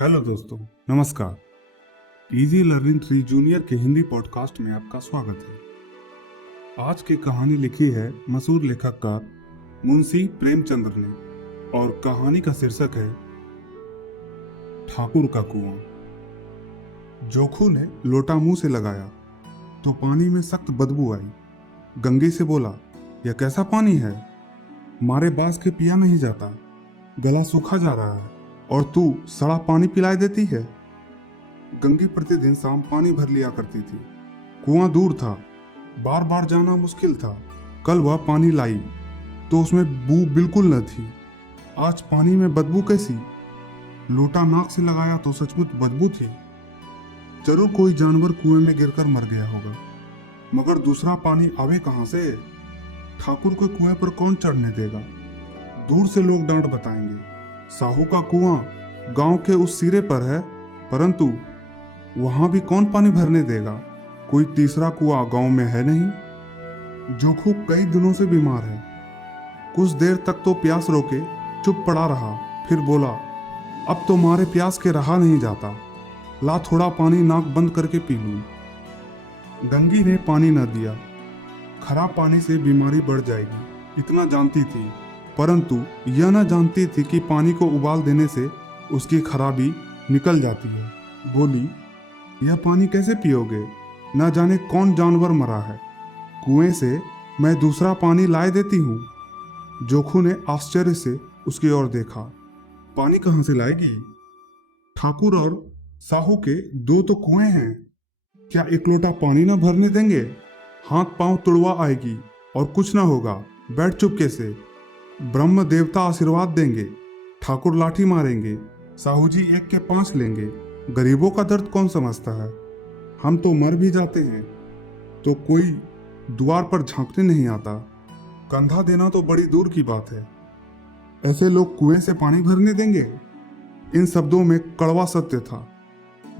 Hello दोस्तों, नमस्कार। Easy learning tree junior के हिंदी पॉडकास्ट में आपका स्वागत है। आज की कहानी लिखी है मशहूर लेखककार मुंशी प्रेमचंद्र ने और कहानी का शीर्षक है ठाकुर का कुआं। जोखू ने लोटा मुंह से लगाया तो पानी में सख्त बदबू आई। गंगी से बोला, यह कैसा पानी है? मारे बास के पिया नहीं जाता, गला सूखा जा रहा है और तू सड़ा पानी पिलाए देती है। गंगी प्रतिदिन शाम पानी भर लिया करती थी। कुआं दूर था, बार बार जाना मुश्किल था। कल वह पानी लाई तो उसमें बू बिल्कुल न थी। आज पानी में बदबू कैसी? लोटा नाक से लगाया तो सचमुच बदबू थी। जरूर कोई जानवर कुएं में गिरकर मर गया होगा, मगर दूसरा पानी आवे कहां से? ठाकुर को कुएं पर कौन चढ़ने देगा? दूर से लोग डांट बताएंगे, साहू का कुआं गांव के उस सिरे पर है, परंतु वहां भी कौन पानी भरने देगा? कोई तीसरा कुआं गांव में है नहीं। जोखू कई दिनों से बीमार है। कुछ देर तक तो प्यास रोके चुप पड़ा रहा, फिर बोला, अब तो मारे प्यास के रहा नहीं जाता, ला थोड़ा पानी नाक बंद करके पी लूं। गंगी ने पानी न दिया। खराब पानी से बीमारी बढ़ जाएगी, इतना जानती थी, परंतु यह न जानती थी कि पानी को उबाल देने से उसकी खराबी निकल जाती है। बोली, यह पानी कैसे पियोगे? न जाने कौन जानवर मरा है। कुएं से मैं दूसरा पानी लाए देती हूँ। जोखू ने आश्चर्य से उसकी ओर देखा। पानी कहाँ से लाएगी? ठाकुर और साहू के दो तो कुएं हैं, क्या एक लोटा पानी न भरने देंगे? हाथ पांव तुड़वा आएगी और कुछ ना होगा, बैठ चुपके से। ब्रह्म देवता आशीर्वाद देंगे, ठाकुर लाठी मारेंगे, साहू जी 1 के 5 लेंगे। गरीबों का दर्द कौन समझता है? हम तो मर भी जाते हैं तो कोई द्वार पर झांकने नहीं आता। कंधा देना तो बड़ी दूर की बात है, ऐसे लोग कुएं से पानी भरने देंगे? इन शब्दों में कड़वा सत्य था।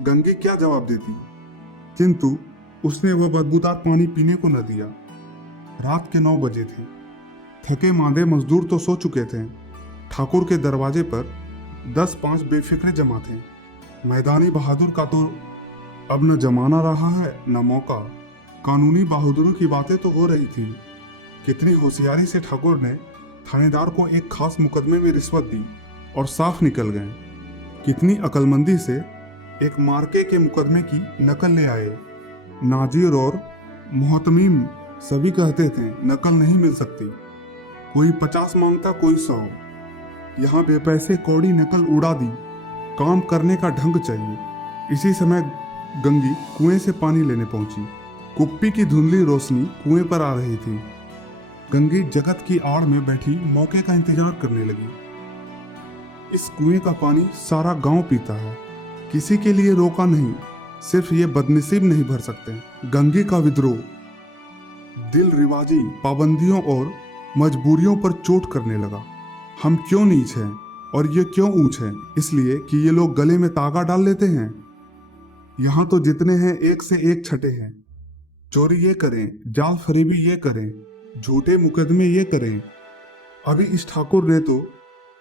गंगी क्या जवाब देती, किंतु उसने वह बदबूदार पानी पीने को न दिया। रात के 9 बजे थे। थके मांदे मजदूर तो सो चुके थे। ठाकुर के दरवाजे पर 10-5 बेफिक्रे जमा थे। मैदानी बहादुर का तो अब न जमाना रहा है न मौका। कानूनी बहादुरों की बातें तो हो रही थी। कितनी होशियारी से ठाकुर ने थानेदार को एक खास मुकदमे में रिश्वत दी और साफ निकल गए। कितनी अक्लमंदी से एक मार्के के मुकदमे की नकल ले आए। नाजिर और मुहतमीम सभी कहते थे नकल नहीं मिल सकती। कोई 50 मांगता, कोई 100। यहाँ बेपैसे कौड़ी नकल उड़ा दी। काम करने का ढंग चाहिए। इसी समय गंगी कुएं से पानी लेने पहुंची। कुप्पी की धुंधली रोशनी कुएं पर आ रही थी। गंगी जगत की आड़ में बैठी मौके का इंतजार करने लगी। इस कुएं का पानी सारा गांव पीता है, किसी के लिए रोका नहीं, सिर्फ ये बदनसीब नहीं भर सकते। गंगी का विद्रोह दिल रिवाजी पाबंदियों और मजबूरियों पर चोट करने लगा। हम क्यों नीच हैं और ये क्यों ऊंच हैं? इसलिए कि ये लोग गले में तागा डाल लेते हैं। यहाँ तो जितने हैं एक से एक छठे हैं। चोरी ये करें, जाल फरेबी ये करें, झूठे मुकदमे ये करें। अभी इस ठाकुर ने तो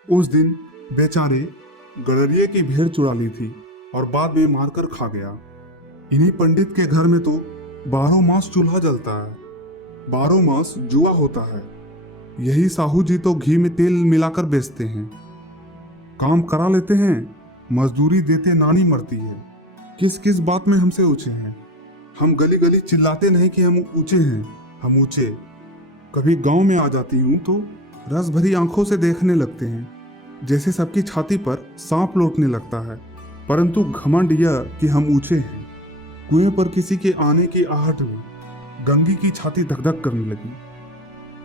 उस दिन बेचारे गडरिये की भेड़ चुरा ली थी और बाद में मारकर खा गया। इन्हीं पंडित के घर में तो 12 मास चूल्हा जलता है, 12 मास जुआ होता है। यही साहू जी तो घी में तेल मिलाकर बेचते हैं। काम करा लेते हैं, मजदूरी देते नानी मरती है। किस किस बात में हमसे ऊंचे हैं? हम गली गली चिल्लाते नहीं कि हम ऊंचे हैं, हम ऊंचे। कभी गांव में आ जाती हूँ तो रस भरी आंखों से देखने लगते हैं, जैसे सबकी छाती पर सांप लौटने लगता है। परंतु घमंड यह कि हम ऊंचे हैं। कुएं पर किसी के आने की आहट में गंगी की छाती धक-धक करने लगी।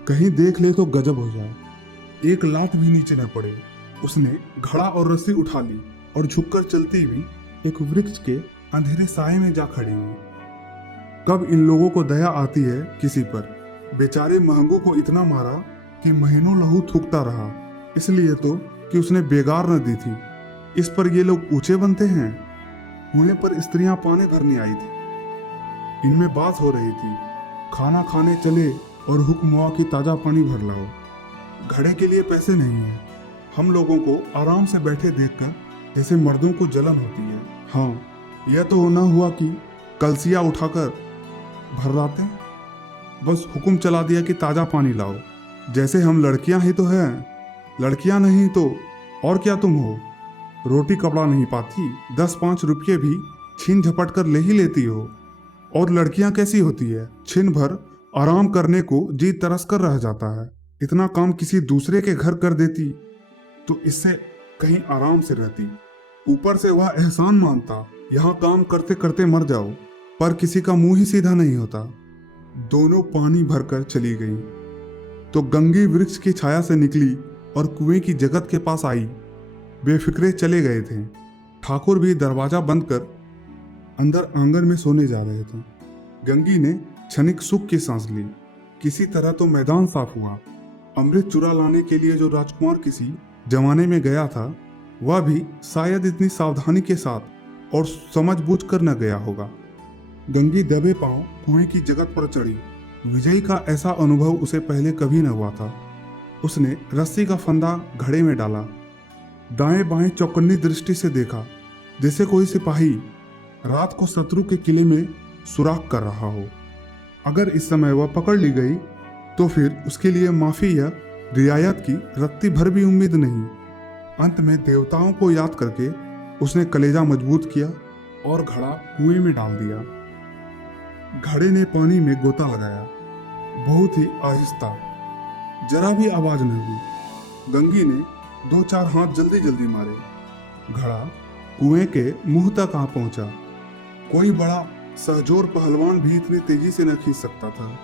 कहीं देख ले तो गजब हो जाए, एक लात भी नीचे न पड़े। उसने घड़ा और रस्सी उठा ली और झुककर चलती हुई एक वृक्ष के अंधेरे साए में जा खड़ी हुई। कब इन लोगों को दया आती है किसी पर? बेचारे महंगू को इतना मारा कि महीनों लहू थूकता रहा, इसलिए तो कि उसने बेगार न दी थी। इस पर ये लोग ऊंचे बनते हैं। कुएं पर स्त्रियां पानी भरने आई थी। इनमें बात हो रही थी, खाना खाने चले और हुक्म हुआ कि ताजा पानी भर लाओ। घड़े के लिए पैसे नहीं है। हम लोगों को आराम से बैठे देखकर जैसे मर्दों को जलन होती है। हाँ, यह तो ना हुआ कि कलसिया उठाकर भर लाते, बस हुक्म चला दिया कि ताज़ा पानी लाओ, जैसे हम लड़कियां ही तो हैं। लड़कियां नहीं तो और क्या तुम हो? रोटी कपड़ा नहीं पाती, 10-5 रुपये भी छीन झपट कर ले ही लेती हो। और लड़कियां कैसी होती है, छिन भर आराम करने को जी तरस कर रह जाता है। इतना काम किसी दूसरे के घर कर देती तो इससे कहीं आराम से रहती। ऊपर से वह एहसान मानता, यहाँ काम करते करते मर जाओ, पर किसी का मुंह ही सीधा नहीं होता। दोनों पानी भरकर चली गईं, तो गंगी वृक्ष की छाया से निकली और कुएं की जगत के पास आई। बेफिक्रे चले गए थे। ठाकुर भी दरवाजा बंद कर अंदर आंगन में सोने जा रहे थे। गंगी ने क्षणिक सुख की सांस ली। किसी तरह तो मैदान साफ हुआ। अमृत चुरा लाने के लिए जो राजकुमार किसी जमाने में गया था, वह भी शायद इतनी सावधानी के साथ और समझबूझ कर न गया होगा। गंगी दबे पांव कुएं की जगत पर चढ़ी। विजय का ऐसा अनुभव उसे पहले कभी न हुआ था। उसने रस्सी का फंदा घड़े में डाला, दाएं बाएं चौकन्नी दृष्टि से देखा, जैसे कोई सिपाही रात को शत्रु के किले में सुराख कर रहा हो। अगर इस समय वह पकड़ ली गई तो फिर उसके लिए माफी या रियायत की रत्ती भर भी उम्मीद नहीं। अंत में देवताओं को याद करके उसने कलेजा मजबूत किया और घड़ा कुएं में डाल दिया। घड़े ने पानी में गोता लगाया, बहुत ही आहिस्ता, जरा भी आवाज न हुई। गंगी ने 2-4 हाथ जल्दी जल्दी मारे। घड़ा कुएं के मुंह तक आ पहुंचा। कोई बड़ा सहजोर पहलवान भी इतनी तेजी से न खींच सकता था।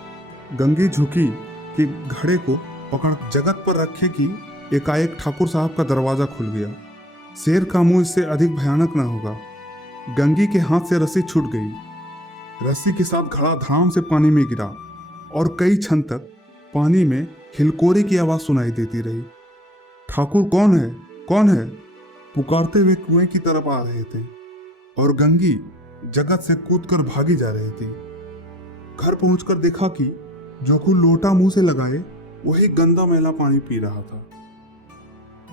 गंगी झुकी कि घड़े को पकड़ जगत पर रखे कि एकाएक ठाकुर साहब का दरवाजा खुल गया। शेर का मुंह इससे अधिक भयानक न होगा। गंगी के हाथ से रस्सी छूट गई। रस्सी के साथ घड़ा धड़ाम से पानी में गिरा और कई क्षण तक पानी में हिलकोरे की आवाज सुनाई देती रही। ठाकुर कौन है, कौन है? पुकारते हुए कुएं की तरफ आ रहे थे और गंगी जगत से कूदकर भागी जा रही थी। घर पहुंचकर देखा कि जोखू लोटा मुंह से लगाए वही गंदा मैला पानी पी रहा था।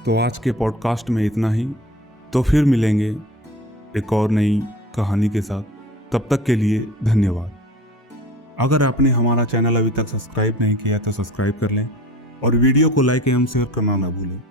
तो आज के पॉडकास्ट में इतना ही। तो फिर मिलेंगे एक और नई कहानी के साथ। तब तक के लिए धन्यवाद। अगर आपने हमारा चैनल अभी तक सब्सक्राइब नहीं किया तो सब्सक्राइब कर लें और वीडियो को लाइक एवं शेयर करना ना भूलें।